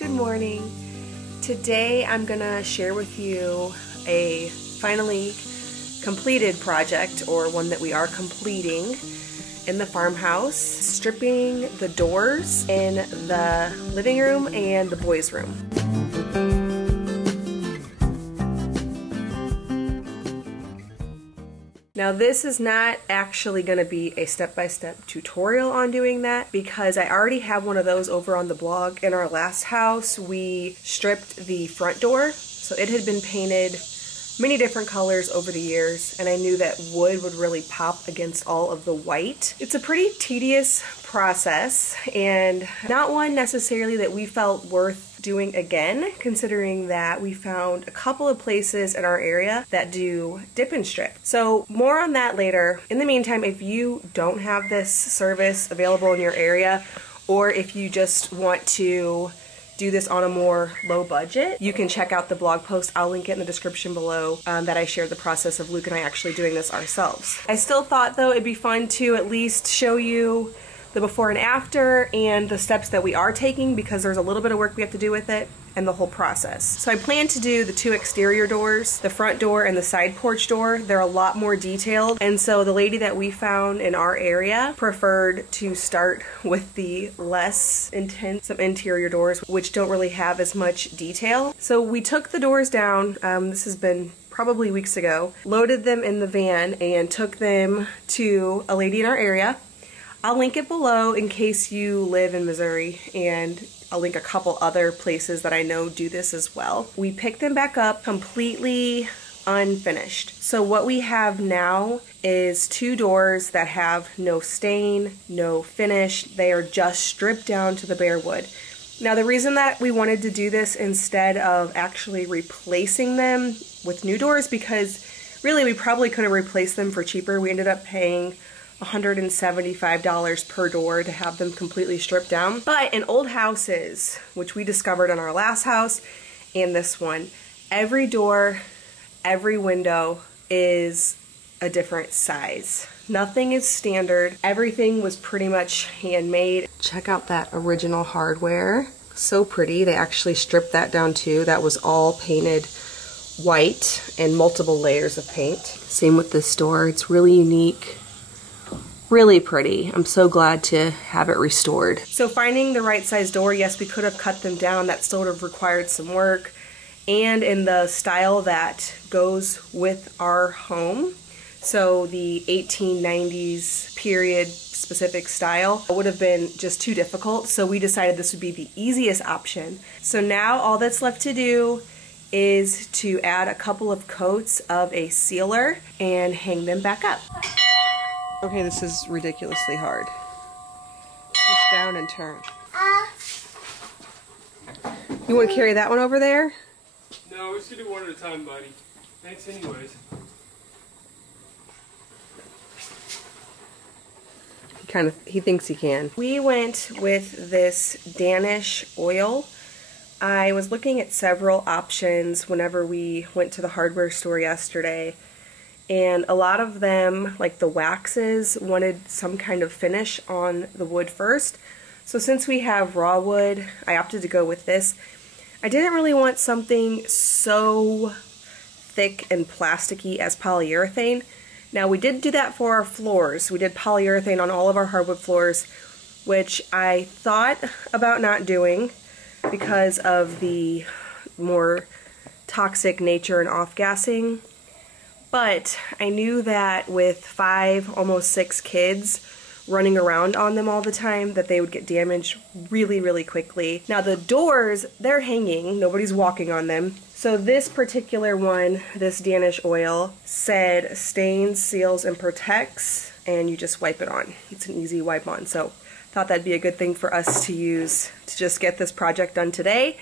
Good morning. Today I'm gonna share with you a finally completed project, or one that we are completing in the farmhouse, stripping the doors in the living room and the boys' room. Now this is not actually going to be a step-by-step tutorial on doing that, because I already have one of those over on the blog. In our last house we stripped the front door, so it had been painted many different colors over the years, and I knew that wood would really pop against all of the white. It's a pretty tedious process, and not one necessarily that we felt worth doing again, considering that we found a couple of places in our area that do dip and strip. So more on that later. In the meantime, if you don't have this service available in your area, or if you just want to do this on a more low budget, you can check out the blog post. I'll link it in the description below, that I shared the process of Luke and I actually doing this ourselves. I still thought though it'd be fun to at least show you the before and after and the steps that we are taking, because there's a little bit of work we have to do with it and the whole process. So I plan to do the two exterior doors, the front door and the side porch door. They're a lot more detailed, and so the lady that we found in our area preferred to start with the less intense interior doors, which don't really have as much detail. So we took the doors down, this has been probably weeks ago, loaded them in the van and took them to a lady in our area. I'll link it below in case you live in Missouri, and I'll link a couple other places that I know do this as well. We picked them back up completely unfinished. So what we have now is two doors that have no stain, no finish. They are just stripped down to the bare wood. Now the reason that we wanted to do this instead of actually replacing them with new doors, because really we probably could have replaced them for cheaper. We ended up paying $175 per door to have them completely stripped down. But in old houses, which we discovered in our last house and this one, every door, every window is a different size. Nothing is standard. Everything was pretty much handmade. Check out that original hardware. So pretty. They actually stripped that down too. That was all painted white and multiple layers of paint. Same with this door. It's really unique. Really pretty. I'm so glad to have it restored. So finding the right size door, yes, we could have cut them down. That still would have required some work, and in the style that goes with our home. So the 1890s period specific style would have been just too difficult, so we decided this would be the easiest option. So now all that's left to do is to add a couple of coats of a sealer and hang them back up. Okay, this is ridiculously hard. Push down and turn. You want to carry that one over there? No, we're just gonna do one at a time, buddy. Thanks anyways. He thinks he can. We went with this Danish oil. I was looking at several options whenever we went to the hardware store yesterday, and a lot of them, like the waxes, wanted some kind of finish on the wood first. So since we have raw wood, I opted to go with this. I didn't really want something so thick and plasticky as polyurethane. Now we did do that for our floors. We did polyurethane on all of our hardwood floors, which I thought about not doing because of the more toxic nature and off-gassing. But I knew that with 5, almost 6 kids running around on them all the time, that they would get damaged really, really quickly. Now the doors, they're hanging, nobody's walking on them. So this particular one, this Danish oil, said stains, seals, and protects, and you just wipe it on. It's an easy wipe on. So thought that'd be a good thing for us to use to just get this project done today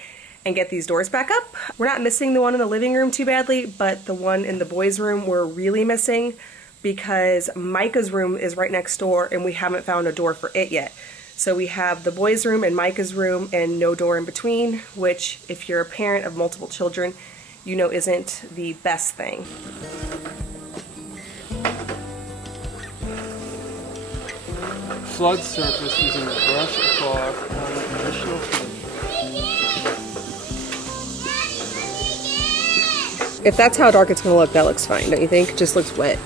and get these doors back up. We're not missing the one in the living room too badly, but the one in the boys' room we're really missing, because Micah's room is right next door and we haven't found a door for it yet. So we have the boys' room and Micah's room and no door in between, which if you're a parent of multiple children, you know isn't the best thing. Flood surface using a brush cloth on an additional finish. If that's how dark it's gonna look, that looks fine, don't you think? It just looks wet.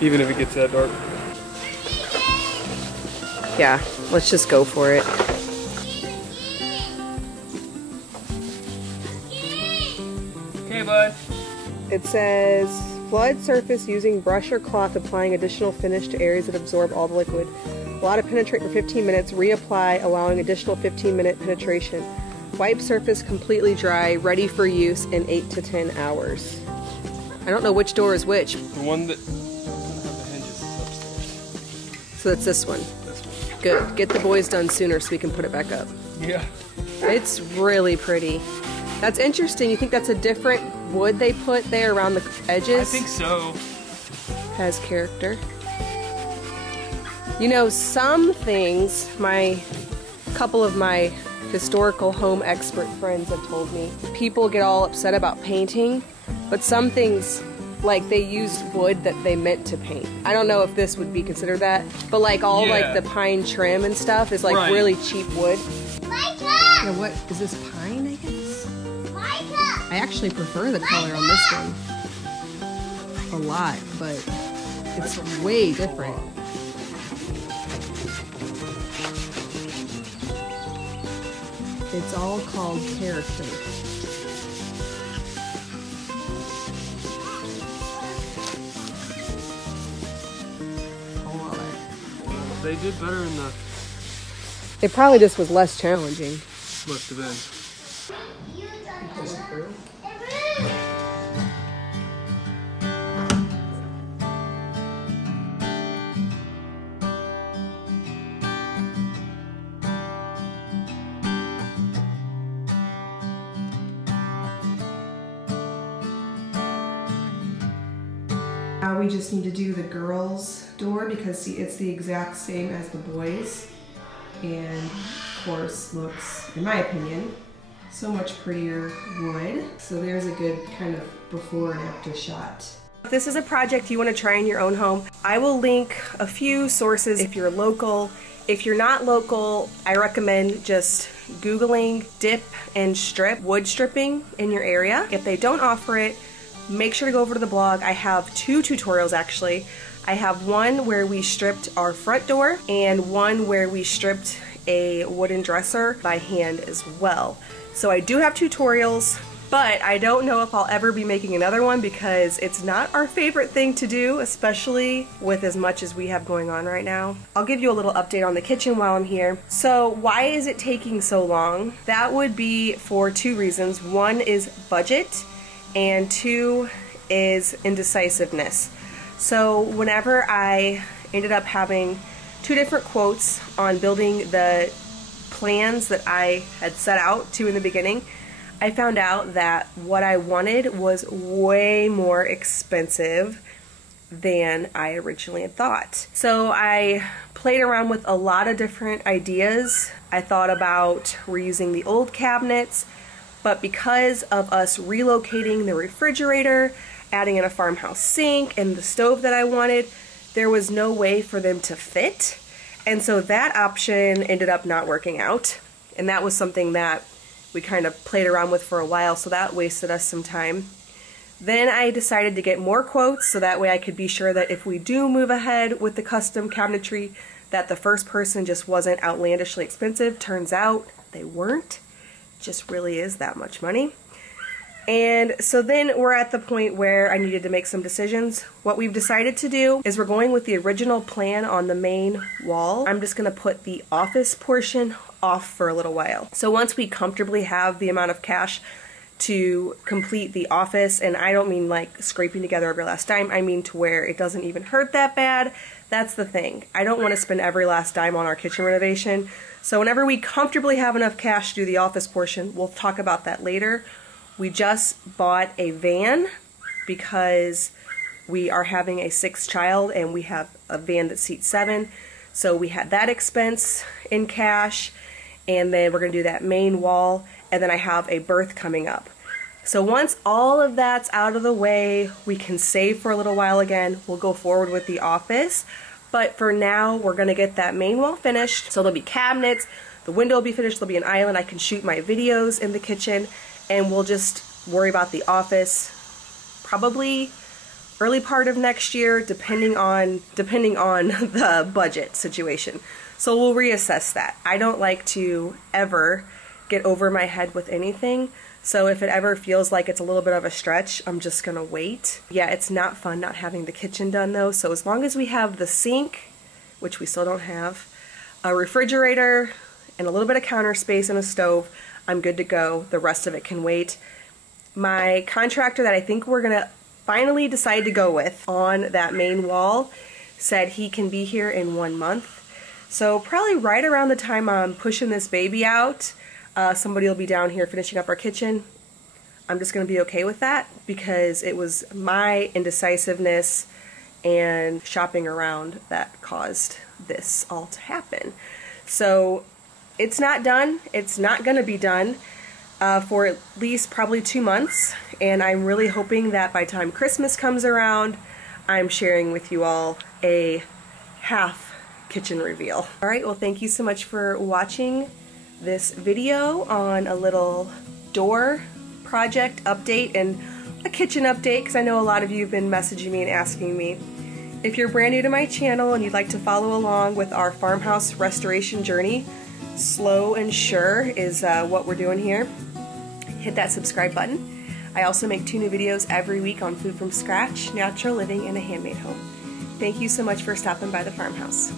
Even if it gets that dark. Yeah, let's just go for it. Okay, bud. It says, flood surface using brush or cloth, applying additional finish to areas that absorb all the liquid. Allow to penetrate for 15 minutes, reapply, allowing additional 15-minute penetration. Wipe surface completely dry, ready for use in 8 to 10 hours. I don't know which door is which. The one that doesn't have the hinges is upstairs. So it's this one. This one. Good. Get the boys done sooner so we can put it back up. Yeah. It's really pretty. That's interesting. You think that's a different wood they put there around the edges? I think so. Has character. You know, some things, couple of my historical home expert friends have told me, people get all upset about painting, but some things, like they used wood that they meant to paint. I don't know if this would be considered that, but like all like the pine trim and stuff is like really cheap wood. Yeah, what is this, pine, I guess? I actually prefer the color on this one a lot, but it's way different. It's all called character. They did better in the... It probably just was less challenging. Must have been. Now we just need to do the girls' door because see, it's the exact same as the boys, and of course looks, in my opinion, so much prettier wood. So there's a good kind of before and after shot. If this is a project you want to try in your own home, I will link a few sources if you're local. If you're not local, I recommend just Googling dip and strip wood stripping in your area. If they don't offer it, make sure to go over to the blog. I have 2 tutorials actually. I have one where we stripped our front door and one where we stripped a wooden dresser by hand as well. So I do have tutorials, but I don't know if I'll ever be making another one because it's not our favorite thing to do, especially with as much as we have going on right now. I'll give you a little update on the kitchen while I'm here. So why is it taking so long? That would be for 2 reasons. One is budget, and 2 is indecisiveness. So whenever I ended up having 2 different quotes on building the plans that I had set out to in the beginning, I found out that what I wanted was way more expensive than I originally had thought. So I played around with a lot of different ideas. I thought about reusing the old cabinets, but because of us relocating the refrigerator, adding in a farmhouse sink and the stove that I wanted, there was no way for them to fit. And so that option ended up not working out. And that was something that we kind of played around with for a while, so that wasted us some time. Then I decided to get more quotes so that way I could be sure that if we do move ahead with the custom cabinetry, that the first person just wasn't outlandishly expensive. Turns out they weren't. Just really is that much money. And so then we're at the point where I needed to make some decisions. What we've decided to do is we're going with the original plan on the main wall. I'm just going to put the office portion off for a little while. So once we comfortably have the amount of cash to complete the office, and I don't mean like scraping together every last dime, I mean to where it doesn't even hurt that bad. That's the thing. I don't want to spend every last dime on our kitchen renovation. So whenever we comfortably have enough cash to do the office portion, we'll talk about that later. We just bought a van because we are having a 6th child and we have a van that seats 7. So we had that expense in cash, and then we're going to do that main wall, and then I have a birth coming up. So once all of that's out of the way, we can save for a little while again. We'll go forward with the office. But for now, we're going to get that main wall finished. So there'll be cabinets, the window will be finished, there'll be an island I can shoot my videos in the kitchen, and we'll just worry about the office probably early part of next year, depending on the budget situation. So we'll reassess that. I don't like to ever get over my head with anything. So if it ever feels like it's a little bit of a stretch, I'm just gonna wait. Yeah, it's not fun not having the kitchen done though. So as long as we have the sink, which we still don't have, a refrigerator, and a little bit of counter space and a stove, I'm good to go. The rest of it can wait. My contractor that I think we're gonna finally decide to go with on that main wall said he can be here in 1 month. So probably right around the time I'm pushing this baby out, somebody will be down here finishing up our kitchen. I'm just gonna be okay with that because it was my indecisiveness and shopping around that caused this all to happen. So it's not done. It's not gonna be done for at least probably 2 months, and I'm really hoping that by the time Christmas comes around, I'm sharing with you all a half kitchen reveal. All right, well, thank you so much for watching this video on a little door project update and a kitchen update, because I know a lot of you have been messaging me and asking me. If you're brand new to my channel and you'd like to follow along with our farmhouse restoration journey, slow and sure is what we're doing here, hit that subscribe button. I also make 2 new videos every week on food from scratch, natural living, and a handmade home. Thank you so much for stopping by the farmhouse.